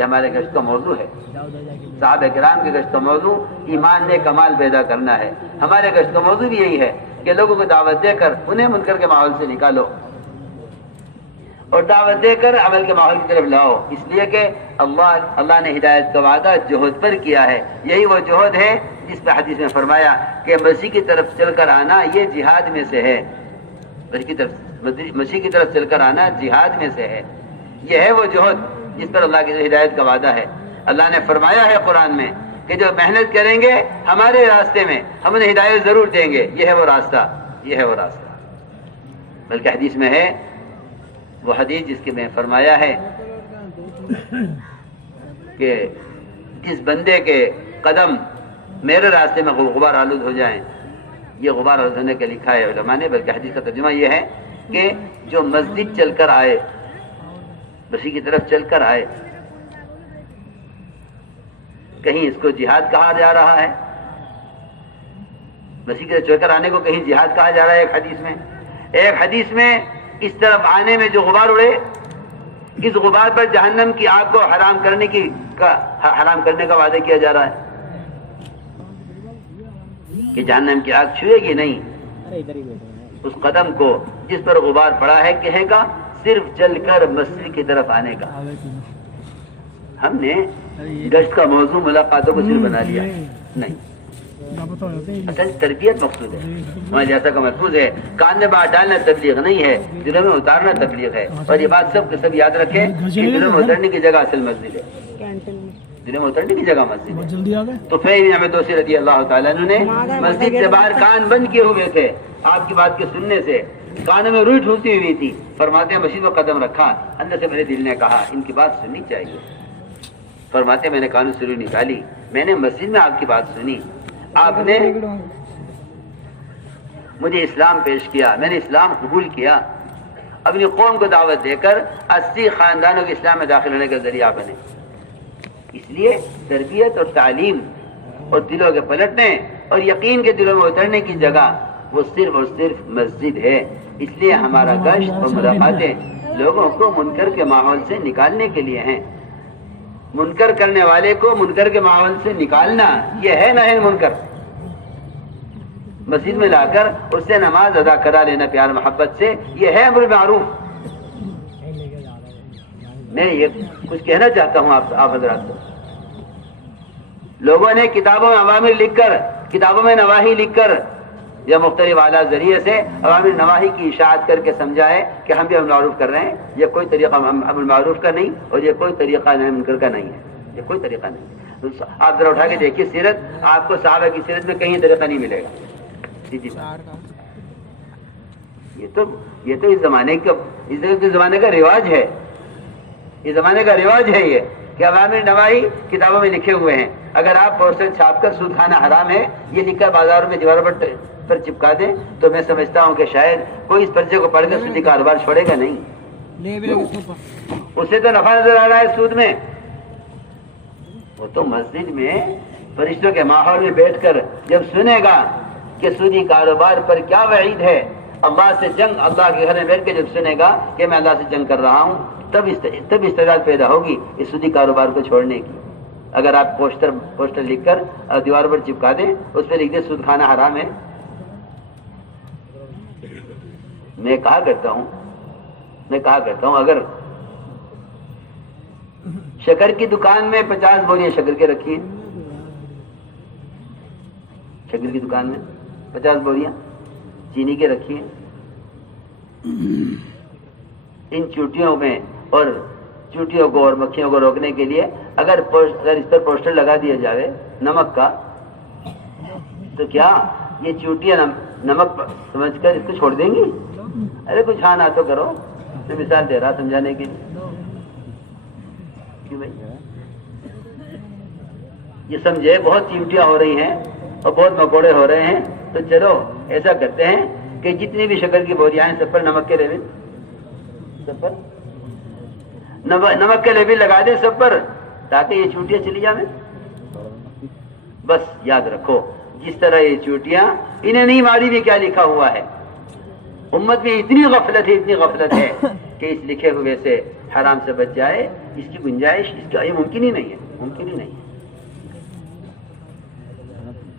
یہ ہمارے گشت کا موضوع ہے. صحابہ کرام کے گشت کا موضوع ایمان میں کمال پیدا کرنا ہے. ہمارے گشت کا موضوع بھی یہی ہے کہ لوگوں کو دعوت دے کر انہیں منکر کے ماحول سے نکالو اور دعوت دے کر عمل کے ماحول کی طرف لاؤ. اس لیے کہ اللہ نے ہدایت کا وعدہ جوہد پر کیا ہے. یہی وہ جوہد ہے جس پہ حدیث میں فرمایا کہ مسیح کی طرف چل کر آنا یہ جہاد میں سے ہے. مسیح کی طرف چل کر آنا جہاد میں سے ہے. یہ ہے وہ جوہد جس پر اللہ کی ہدایت کا وعدہ ہے. اللہ نے فرمایا ہے قرآن میں کہ جو محنت کریں گے ہمارے راستے میں ہم انہیں ہدایت ضرور دیں گے. یہ ہے وہ راستہ، یہ ہے وہ راستہ. بلکہ حدیث میں ہے وہ حدیث جس کے میں فرمایا ہے کہ جس بندے کے قدم میرے راستے میں غبار آلود ہو جائیں، یہ غبار آلود ہونے کے لکھا ہے علماء نے. بلکہ حدیث کا ترجمہ یہ ہے کہ جو مسجد چل کر آئے، مسیح کی طرف چل کر آئے، کہیں اس کو جہاد کہا جا رہا ہے، مسیح کی طرف چل کر آنے کو کہیں جہاد کہا جا رہا ہے. ایک حدیث میں اس طرف آنے میں جو غبار اڑے، اس غبار پر جہنم کی آگ کو حرام کرنے کا وعدہ کیا جا رہا ہے کہ جہنم کی آگ چھوئے گی نہیں اس قدم کو جس پر غبار پڑا ہے. کہے گا صرف چل کر مسجد کی طرف آنے کا. ہم نے گشت کا موضوع ملاقاتوں کو صرف بنا لیا نہیں. اصل تربیت مقصود ہے. وہاں جیسا کا محفوظ ہے کان میں بات ڈالنا تبلیغ نہیں ہے، دلوں میں اتارنا تبلیغ ہے. اور یہ بات سب یاد رکھیں کہ دلوں میں اترنے کی جگہ اصل مسجد ہے. دلوں میں اترنے کی جگہ مسجد ہے. تو پھر ہمیں دوسری رضی اللہ تعالیٰ عنہ نے مسجد سے باہر کان بند کیے ہوئے تھے. آپ کی بات کے سننے سے کانوں میں روئی ٹھوستی ہوئی تھی. فرماتے ہیں مسجد میں قدم رکھا، اندر سے میرے دل نے کہا ان کی بات سننی چاہیے. فرماتے ہیں میں نے کانوں سے روئی نکالی، میں نے مسجد میں آپ کی بات سنی، آپ نے مجھے اسلام پیش کیا، میں نے اسلام قبول کیا. اپنی قوم کو دعوت دے کر 80 خاندانوں کے اسلام میں داخل ہونے کا ذریعہ بنے. اس لیے تربیت اور تعلیم اور دلوں کے پلٹنے اور یقین کے دلوں میں اترنے کی جگہ وہ صرف اور صرف مسجد ہے. اس لیے ہمارا گشت اور ملاقاتیں لوگوں کو منکر کے ماحول سے نکالنے کے لیے ہیں. منکر کرنے والے کو منکر کے ماحول سے نکالنا یہ ہے نہ ہے منکر. مسجد میں لا کر اس سے نماز ادا کرا لینا پیار محبت سے، یہ ہے امر معروف. میں یہ کچھ کہنا چاہتا ہوں آپ حضرات کو. لوگوں نے کتابوں میں عوامر لکھ کر، کتابوں میں نواہی لکھ کر یا مختلف اعلیٰ ذریعے سے عوامر نواہی کی اشاعت کر کے سمجھا ہے کہ ہم بھی امر معروف کر رہے ہیں. یہ کوئی طریقہ امر معروف کا نہیں اور یہ کوئی طریقہ نہی منکر کا نہیں ہے. یہ کوئی طریقہ نہیں. آپ ذرا اٹھا کے دیکھیے سیرت، آپ کو صحابہ کی سیرت میں کہیں طریقہ نہیں ملے گا. یہ تو اس زمانے کا رواج ہے. اس زمانے کا رواج ہے یہ کہ عوامر نواہی کتابوں میں لکھے ہوئے ہیں. اگر آپ پوسٹر چھاپ کر سود کھانا حرام ہے یہ لکھ کر بازاروں میں دیواروں پر چپکا دیں تو میں سمجھتا ہوں کہ شاید کوئی اس پرچے کو پڑھ کر سودی کاروبار چھوڑے گا نہیں. اسے تو نفع نظر آ رہا ہے سود میں. وہ تو مسجد میں فرشتوں کے ماحول میں بیٹھ کر جب سنے گا کہ سودی کاروبار پر کیا وعید ہے، اللہ سے جنگ، اللہ کے گھر میں بیٹھ کے جب سنے گا کہ میں اللہ سے جنگ کر رہا ہوں، تب استعداد پیدا ہوگی اس سودی کاروبار کو چھوڑنے کی. اگر آپ پوسٹر لکھ کر دیوار پر چپکا دیں، اس پہ لکھ دیں سود کھانا حرام ہے. میں کہا کرتا ہوں اگر شکر کی دکان میں 50 بوریاں شکر کے رکھی ہیں، شکر کی دکان میں 50 بوریاں چینی کے رکھی ہیں، ان چوٹیوں میں اور چوٹیوں کو اور مکھیوں کو روکنے کے لیے اگر اس پر پوسٹر لگا دیا جائے نمک کا، تو کیا یہ چوٹیاں نمک سمجھ کر اس کو چھوڑ دیں گی؟ ارے کچھ ہاں نہ تو کرو. میں مثال دے رہا سمجھانے کے لیے. کیوں بھائی یہ سمجھے بہت چیمٹیاں ہو رہی ہیں اور بہت مکوڑے ہو رہے ہیں، تو چلو ایسا کرتے ہیں کہ جتنی بھی شکر کی بوریاں ہیں سب پر نمک کے لیبل، سب پر نمک کے لیبل لگا دیں سب پر، تاکہ یہ چوٹیاں چلی جائیں. بس یاد رکھو جس طرح یہ چوٹیاں انہیں نہیں معلوم بھی کیا لکھا ہوا ہے. امت میں اتنی غفلت ہے کہ اس لکھے ہوئے سے حرام سے بچ جائے، اس کی گنجائش، اس کا یہ ممکن ہی نہیں ہے، ممکن ہی نہیں ہے۔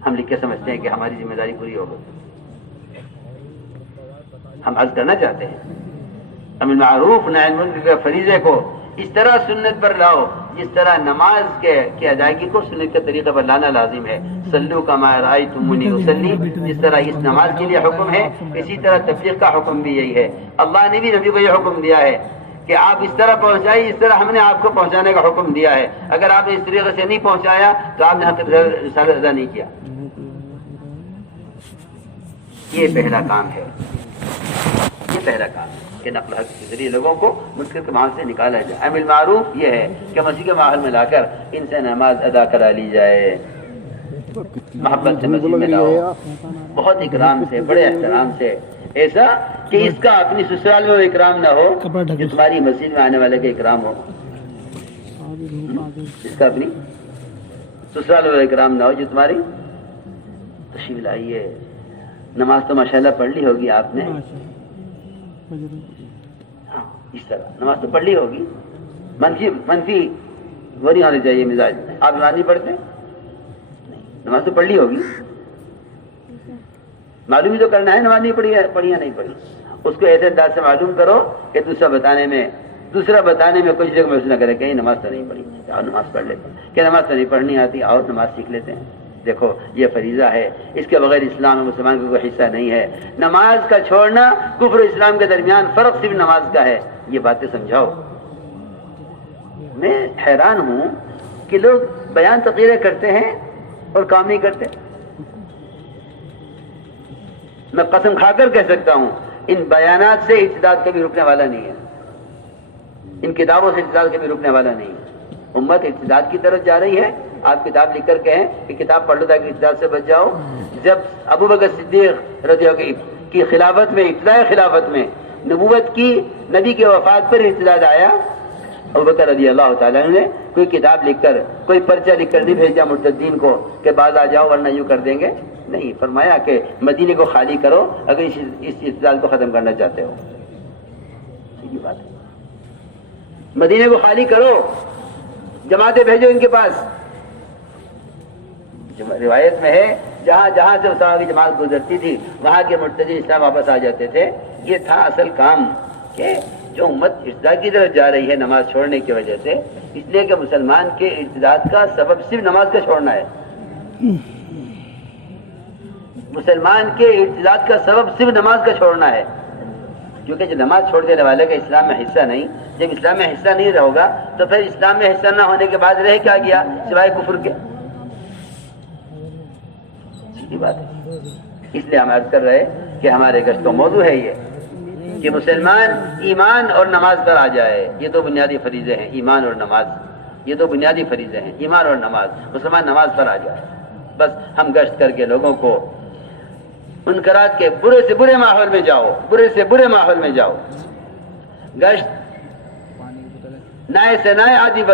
ہم لکھ کے سمجھتے ہیں کہ ہماری ذمہ داری پوری ہو گئی۔ ہم عرض کرنا چاہتے ہیں امر معروف نہی عن المنکر کے فریضے کو اس طرح سنت پر لاؤ جس طرح نماز کے ادائیگی کو سنت کے طریقے پر لانا لازم ہے۔ صلو کما رأیتمونی اصلی، جس طرح اس نماز کے لیے حکم ہے اسی طرح تبلیغ کا حکم بھی یہی ہے۔ اللہ نے بھی نبی کو یہ حکم دیا ہے کہ آپ اس طرح پہنچائیے اس طرح ہم نے آپ کو پہنچانے کا حکم دیا ہے، اگر آپ نے اس طریقے سے نہیں پہنچایا تو آپ نے حق رسالت ادا نہیں کیا۔ یہ پہلا کام ہے، یہ پہلا کام ہے کہ نقل حق کے ذریعے لوگوں کو منکر کے ماحول سے نکالا جائے۔ امر معروف یہ ہے کہ مسجد کے ماحول میں لا کر ان سے نماز ادا کرا لی جائے، محبت سے مسجد میں لاؤ، بہت اکرام سے، بڑے احترام سے، ایسا کہ اس کا اپنی سسرال میں وہ اکرام نہ ہو جو تمہاری مسجد میں آنے والے کا اکرام ہو، اس کا اپنی سسرال میں وہ اکرام نہ ہو جو تمہاری تشریف لائیے۔ نماز تو ماشاءاللہ پڑھ لی ہوگی آپ نے، ہاں اس طرح نماز تو پڑھ لی ہوگی، منفی وہ نہیں ہونے چاہیے مزاج۔ آپ نماز نہیں پڑھتے؟ نہیں، نماز تو پڑھ لی ہوگی، معلوم ہی تو کرنا ہے نماز نہیں پڑھی ہے، پڑھی یا نہیں پڑھی، اس کو ایسے انداز سے معلوم کرو کہ دوسرا بتانے میں کچھ جگہ محسوس نہ کرے کہ یہ نماز تو نہیں پڑھی، اور نماز پڑھ لیتے ہیں کہ نماز تو نہیں پڑھنی آتی اور نماز سیکھ لیتے ہیں۔ دیکھو یہ فریضہ ہے، اس کے بغیر اسلام اور مسلمان کا کوئی حصہ نہیں ہے۔ نماز کا چھوڑنا کفر و اسلام کے درمیان فرق صرف نماز کا ہے، یہ باتیں سمجھاؤ۔ میں حیران ہوں کہ لوگ بیان تقریریں کرتے ہیں اور کام نہیں کرتے۔ میں قسم کھا کر کہہ سکتا ہوں ان بیانات سے ارتداد کبھی رکنے والا نہیں ہے، ان کتابوں سے ارتداد کبھی رکنے والا نہیں ہے۔ امت ارتداد کی طرف جا رہی ہے، آپ کتاب لکھ کر کہیں کہ کتاب پڑھ لو تاکہ ارتداد سے بچ جاؤ۔ جب ابو بکر صدیق رضی اللہ عنہ کی خلافت میں، ابتدائی خلافت میں، نبوت کی نبی کی وفات پر ارتداد آیا، ابو بکر رضی اللہ تعالیٰ عنہ نے کوئی کتاب لکھ کر، کوئی پرچہ لکھ کر نہیں بھیجا مرتدین کو کہ بعد آ جاؤ ورنہ یوں کر دیں گے، نہیں، فرمایا کہ مدینے کو خالی کرو اگر اس ارتداد کو ختم کرنا چاہتے ہو۔ سیدھی بات ہے، مدینے کو خالی کرو، جماعتیں بھیجو ان کے پاس۔ روایت میں ہے جہاں جہاں سے صحابہ کی جماعت گزرتی تھی وہاں کے مرتدین اسلام واپس آ جاتے تھے۔ یہ تھا اصل کام کہ جو امت ارتداد کی طرف جا رہی ہے نماز چھوڑنے کی وجہ سے، اس لیے کہ مسلمان کے ارتداد کا سبب صرف نماز کا چھوڑنا ہے۔ مسلمان کے ارتداد کا سبب صرف نماز کا چھوڑنا ہے، کیونکہ جو نماز چھوڑ دینے والے کا اسلام میں حصہ نہیں، جب اسلام میں حصہ نہیں رہوگا تو پھر اسلام میں حصہ نہ ہونے کے بعد رہ کیا گیا سوائے کفر کے؟ سیدھی بات ہے۔ اس لیے ہم عرض کر رہے کہ ہمارے گشت کا موضوع ہے یہ کہ مسلمان ایمان اور نماز پر آ جائے۔ یہ دو بنیادی فریضے ہیں، ایمان اور نماز، یہ دو بنیادی فریضے ہیں، ایمان اور نماز۔ مسلمان نماز پر آ جائے، بس ہم گشت کر کے لوگوں کو منکرات کے برے سے برے ماحول میں جاؤ، برے سے برے ماحول میں جاؤ۔ گشت نائے سے نائے آدمی